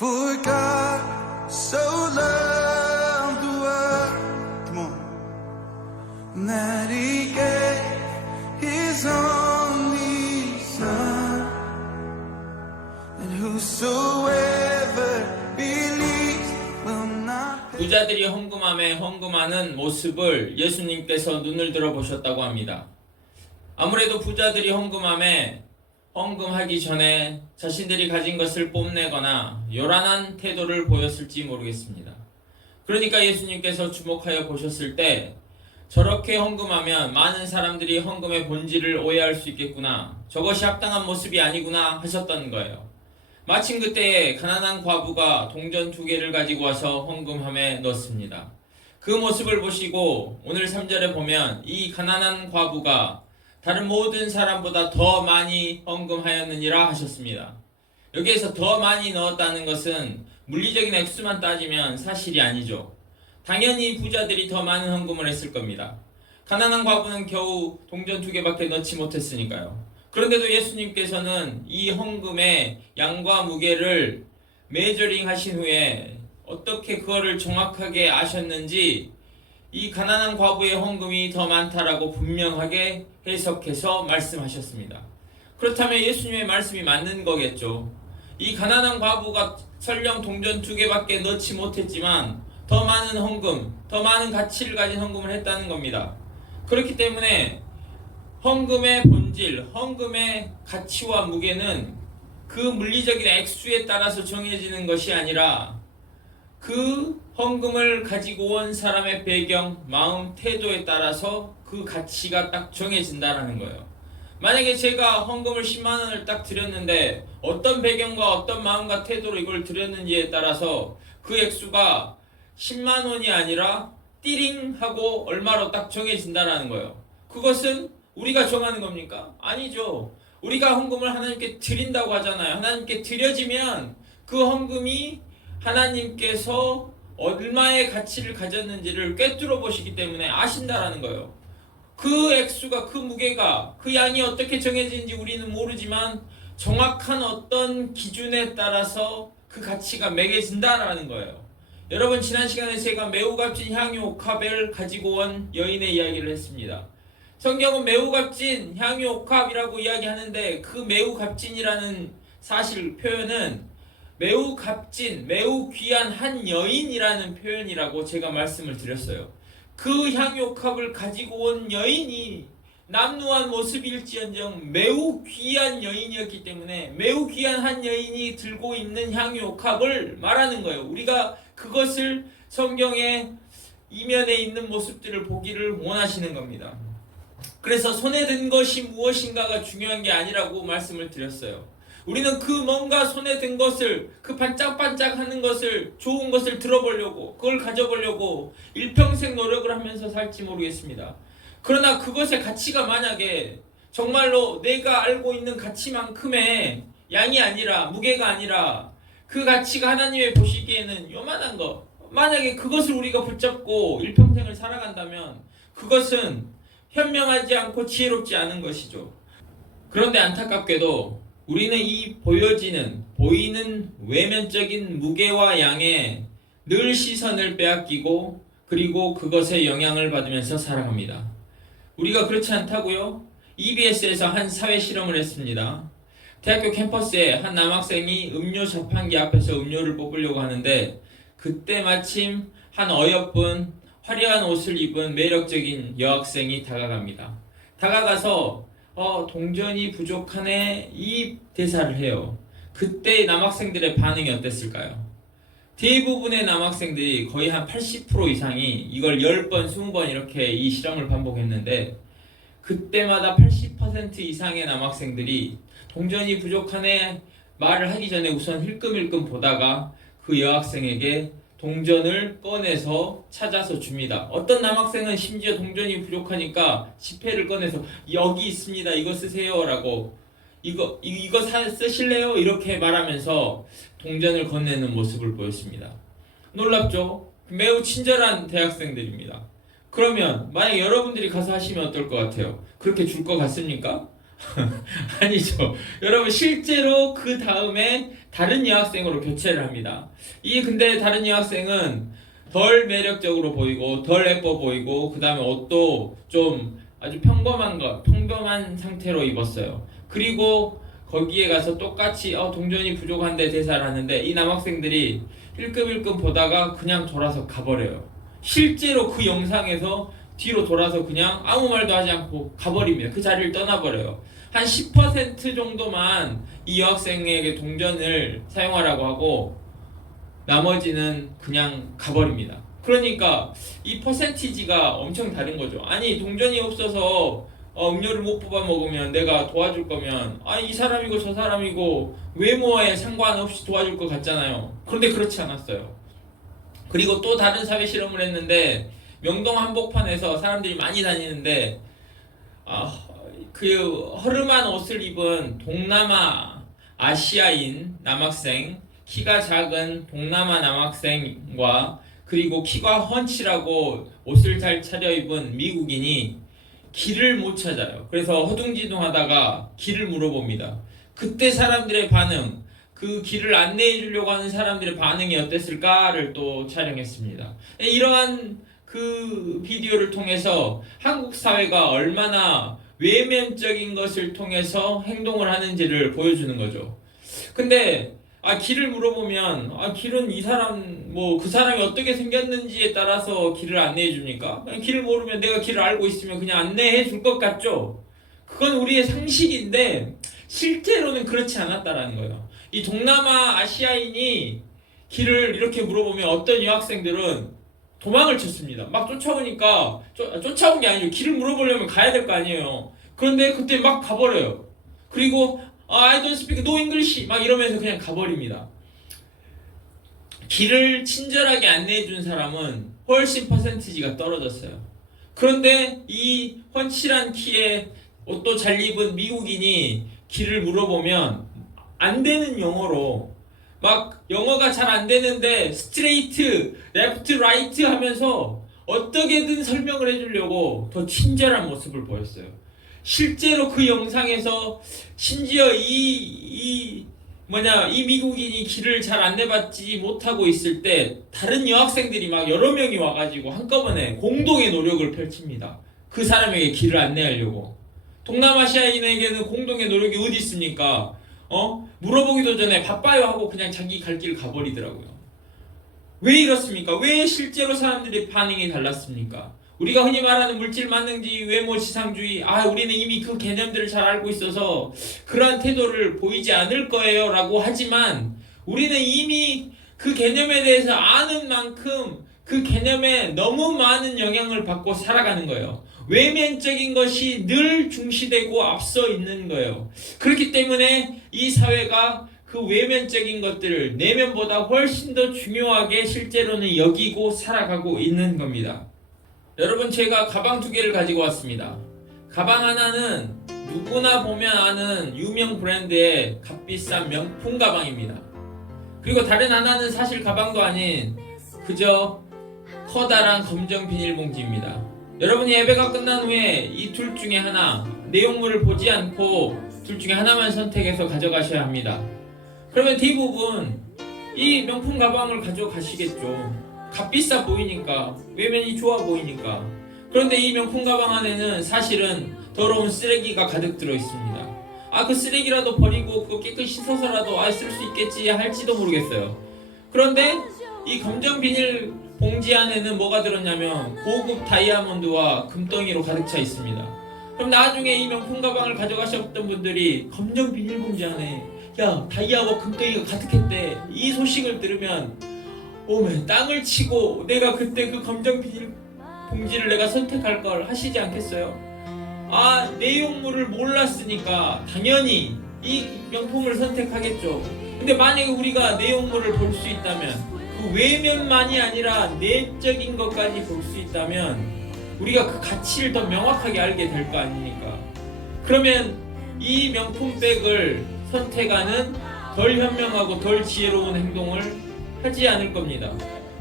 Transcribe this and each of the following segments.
For God so loved the world, come on, that He gave His only Son, and whosoever believes will not perish. 부자들이 헌금함에 헌금하는 모습을 예수님께서 눈을 들어 보셨다고 합니다. 아무래도 부자들이 헌금함에 헌금하기 전에 자신들이 가진 것을 뽐내거나 요란한 태도를 보였을지 모르겠습니다. 그러니까 예수님께서 주목하여 보셨을 때 저렇게 헌금하면 많은 사람들이 헌금의 본질을 오해할 수 있겠구나, 저것이 합당한 모습이 아니구나 하셨던 거예요. 마침 그때에 가난한 과부가 동전 2개를 가지고 와서 헌금함에 넣습니다. 그 모습을 보시고 오늘 3절에 보면 이 가난한 과부가 다른 모든 사람보다 더 많이 헌금하였느니라 하셨습니다. 여기에서 더 많이 넣었다는 것은 물리적인 액수만 따지면 사실이 아니죠. 당연히 부자들이 더 많은 헌금을 했을 겁니다. 가난한 과부는 겨우 동전 2개밖에 넣지 못했으니까요. 그런데도 예수님께서는 이 헌금의 양과 무게를 메저링 하신 후에 어떻게 그거를 정확하게 아셨는지 이 가난한 과부의 헌금이 더 많다라고 분명하게 해석해서 말씀하셨습니다. 그렇다면 예수님의 말씀이 맞는 거겠죠. 이 가난한 과부가 설령 동전 2개밖에 넣지 못했지만 더 많은 헌금, 더 많은 가치를 가진 헌금을 했다는 겁니다. 그렇기 때문에 헌금의 본질, 헌금의 가치와 무게는 그 물리적인 액수에 따라서 정해지는 것이 아니라 그 헌금을 가지고 온 사람의 배경, 마음, 태도에 따라서 그 가치가 딱 정해진다라는 거예요. 만약에 제가 헌금을 10만 원을 딱 드렸는데 어떤 배경과 어떤 마음과 태도로 이걸 드렸는지에 따라서 그 액수가 10만 원이 아니라 띠링 하고 얼마로 딱 정해진다라는 거예요. 그것은 우리가 정하는 겁니까? 아니죠. 우리가 헌금을 하나님께 드린다고 하잖아요. 하나님께 드려지면 그 헌금이 하나님께서 얼마의 가치를 가졌는지를 꿰뚫어 보시기 때문에 아신다라는 거예요. 그 액수가, 그 무게가, 그 양이 어떻게 정해지는지 우리는 모르지만 정확한 어떤 기준에 따라서 그 가치가 매겨진다라는 거예요. 여러분, 지난 시간에 제가 매우 값진 향유 옥합을 가지고 온 여인의 이야기를 했습니다. 성경은 매우 값진 향유 옥합이라고 이야기하는데 그 매우 값진이라는 사실 표현은 매우 값진, 매우 귀한 한 여인이라는 표현이라고 제가 말씀을 드렸어요. 그 향유옥합을 가지고 온 여인이 남루한 모습일지언정 매우 귀한 여인이었기 때문에 매우 귀한 한 여인이 들고 있는 향유옥합을 말하는 거예요. 우리가 그것을 성경의 이면에 있는 모습들을 보기를 원하시는 겁니다. 그래서 손에 든 것이 무엇인가가 중요한 게 아니라고 말씀을 드렸어요. 우리는 그 뭔가 손에 든 것을, 그 반짝반짝하는 것을, 좋은 것을 들어보려고, 그걸 가져보려고 일평생 노력을 하면서 살지 모르겠습니다. 그러나 그것의 가치가 만약에 정말로 내가 알고 있는 가치만큼의 양이 아니라, 무게가 아니라 그 가치가 하나님의 보시기에는 요만한 거, 만약에 그것을 우리가 붙잡고 일평생을 살아간다면 그것은 현명하지 않고 지혜롭지 않은 것이죠. 그런데 안타깝게도 우리는 이 보이는 외면적인 무게와 양에 늘 시선을 빼앗기고 그리고 그것에 영향을 받으면서 살아갑니다. 우리가 그렇지 않다고요? EBS에서 한 사회 실험을 했습니다. 대학교 캠퍼스에 한 남학생이 음료 자판기 앞에서 음료를 뽑으려고 하는데 그때 마침 한 어여쁜 화려한 옷을 입은 매력적인 여학생이 다가갑니다. 다가가서 동전이 부족하네 이 대사를 해요. 그때 남학생들의 반응이 어땠을까요? 대부분의 남학생들이 거의 한 80% 이상이 이걸 10번, 20번 이렇게 이 실험을 반복했는데 그때마다 80% 이상의 남학생들이 동전이 부족하네 말을 하기 전에 우선 힐끔힐끔 보다가 그 여학생에게 동전을 꺼내서 찾아서 줍니다. 어떤 남학생은 심지어 동전이 부족하니까 지폐를 꺼내서 여기 있습니다. 이거 쓰세요 라고 이거 쓰실래요? 이렇게 말하면서 동전을 건네는 모습을 보였습니다. 놀랍죠? 매우 친절한 대학생들입니다. 그러면 만약 여러분들이 가서 하시면 어떨 것 같아요? 그렇게 줄 것 같습니까? 아니죠. 여러분 실제로 그 다음에 다른 여학생으로 교체를 합니다. 근데 다른 여학생은 덜 매력적으로 보이고 덜 예뻐 보이고 그 다음에 옷도 좀 아주 평범한 상태로 입었어요. 그리고 거기에 가서 똑같이 동전이 부족한데 대사를 하는데 이 남학생들이 힐끔힐끔 보다가 그냥 돌아서 가버려요. 실제로 그 영상에서 뒤로 돌아서 그냥 아무 말도 하지 않고 가버립니다. 그 자리를 떠나버려요. 한 10% 정도만 이 여학생에게 동전을 사용하라고 하고 나머지는 그냥 가버립니다. 그러니까 이 퍼센티지가 엄청 다른 거죠. 아니 동전이 없어서 음료를 못 뽑아 먹으면 내가 도와줄 거면 이 사람이고 저 사람이고 외모에 상관없이 도와줄 것 같잖아요. 그런데 그렇지 않았어요. 그리고 또 다른 사회 실험을 했는데 명동 한복판에서 사람들이 많이 다니는데 그 허름한 옷을 입은 동남아 아시아인 남학생, 키가 작은 동남아 남학생과 그리고 키가 훤칠하고 옷을 잘 차려입은 미국인이 길을 못 찾아요. 그래서 허둥지둥하다가 길을 물어봅니다. 그때 사람들의 반응, 그 길을 안내해 주려고 하는 사람들의 반응이 어땠을까를 또 촬영했습니다. 이러한 그 비디오를 통해서 한국 사회가 얼마나 외면적인 것을 통해서 행동을 하는지를 보여주는 거죠. 근데 길을 물어보면 길은 이 사람 그 사람이 어떻게 생겼는지에 따라서 길을 안내해 줍니까? 길을 모르면 내가 길을 알고 있으면 그냥 안내해 줄 것 같죠? 그건 우리의 상식인데 실제로는 그렇지 않았다라는 거예요. 이 동남아 아시아인이 길을 이렇게 물어보면 어떤 여학생들은 도망을 쳤습니다. 막 쫓아오니까 쫓아온 게 아니고 길을 물어보려면 가야 될 거 아니에요. 그런데 그때 막 가버려요. 그리고 I don't speak no English 막 이러면서 그냥 가버립니다. 길을 친절하게 안내해 준 사람은 훨씬 퍼센티지가 떨어졌어요. 그런데 이 훤칠한 키에 옷도 잘 입은 미국인이 길을 물어보면 안 되는 영어로 막 영어가 잘 안 되는데 스트레이트, 레프트, 라이트 하면서 어떻게든 설명을 해주려고 더 친절한 모습을 보였어요. 실제로 그 영상에서 심지어 이 미국인이 길을 잘 안내받지 못하고 있을 때 다른 여학생들이 막 여러 명이 와가지고 한꺼번에 공동의 노력을 펼칩니다. 그 사람에게 길을 안내하려고. 동남아시아인에게는 공동의 노력이 어디 있습니까? 물어보기도 전에 바빠요 하고 그냥 자기 갈 길 가버리더라고요. 왜 이렇습니까? 왜 실제로 사람들의 반응이 달랐습니까? 우리가 흔히 말하는 물질 만능주의, 외모 지상주의, 우리는 이미 그 개념들을 잘 알고 있어서 그러한 태도를 보이지 않을 거예요 라고 하지만 우리는 이미 그 개념에 대해서 아는 만큼 그 개념에 너무 많은 영향을 받고 살아가는 거예요. 외면적인 것이 늘 중시되고 앞서 있는 거예요. 그렇기 때문에 이 사회가 그 외면적인 것들을 내면보다 훨씬 더 중요하게 실제로는 여기고 살아가고 있는 겁니다. 여러분, 제가 가방 2개를 가지고 왔습니다. 가방 하나는 누구나 보면 아는 유명 브랜드의 값비싼 명품 가방입니다. 그리고 다른 하나는 사실 가방도 아닌 그저 커다란 검정 비닐봉지입니다. 여러분이 예배가 끝난 후에 이 둘 중에 하나, 내용물을 보지 않고 둘 중에 하나만 선택해서 가져가셔야 합니다. 그러면 대부분 이 명품 가방을 가져가시겠죠. 값비싸 보이니까, 외면이 좋아 보이니까. 그런데 이 명품 가방 안에는 사실은 더러운 쓰레기가 가득 들어 있습니다. 그 쓰레기라도 버리고 그거 깨끗이 씻어서라도 쓸 수 있겠지 할지도 모르겠어요. 그런데 이 검정 비닐 봉지 안에는 뭐가 들었냐면 고급 다이아몬드와 금덩이로 가득 차 있습니다. 그럼 나중에 이 명품 가방을 가져가셨던 분들이 검정 비닐 봉지 안에 다이아와 금덩이가 가득했대, 이 소식을 들으면 오메 땅을 치고 내가 그때 그 검정 비닐 봉지를 내가 선택할 걸 하시지 않겠어요? 내용물을 몰랐으니까 당연히 이 명품을 선택하겠죠. 근데 만약에 우리가 내용물을 볼 수 있다면, 그 외면만이 아니라 내적인 것까지 볼 수 있다면 우리가 그 가치를 더 명확하게 알게 될 거 아닙니까? 그러면 이 명품백을 선택하는 덜 현명하고 덜 지혜로운 행동을 하지 않을 겁니다.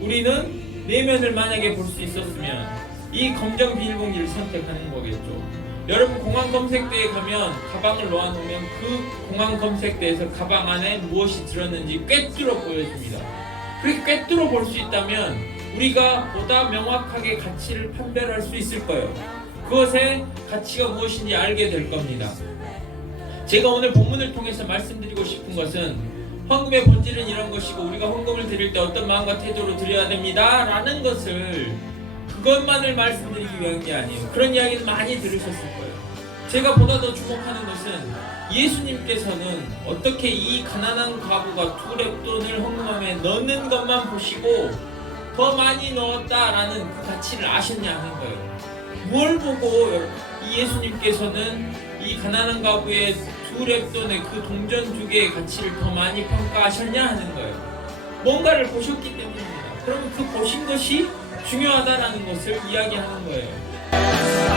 우리는 내면을 만약에 볼 수 있었으면 이 검정 비닐봉지를 선택하는 거겠죠. 여러분 공항 검색대에 가면 가방을 놓아놓으면 그 공항 검색대에서 가방 안에 무엇이 들었는지 꿰뚫어 보여줍니다. 그렇게 꿰뚫어 볼 수 있다면 우리가 보다 명확하게 가치를 판별할 수 있을 거예요. 그것의 가치가 무엇인지 알게 될 겁니다. 제가 오늘 본문을 통해서 말씀드리고 싶은 것은 헌금의 본질은 이런 것이고 우리가 헌금을 드릴 때 어떤 마음과 태도로 드려야 됩니다 라는 것을 그것만을 말씀드리기 위한 게 아니에요. 그런 이야기는 많이 들으셨을 거예요. 제가 보다 더 주목하는 것은 예수님께서는 어떻게 이 가난한 과부가 2렙돈을 헌금함에 넣는 것만 보시고 더 많이 넣었다라는 그 가치를 아셨냐 하는 거예요. 뭘 보고 이 예수님께서는 이 가난한 과부의 2렙돈의 그 동전 2개의 가치를 더 많이 평가하셨냐 하는 거예요. 뭔가를 보셨기 때문입니다. 그러면 그 보신 것이 중요하다라는 것을 이야기하는 거예요.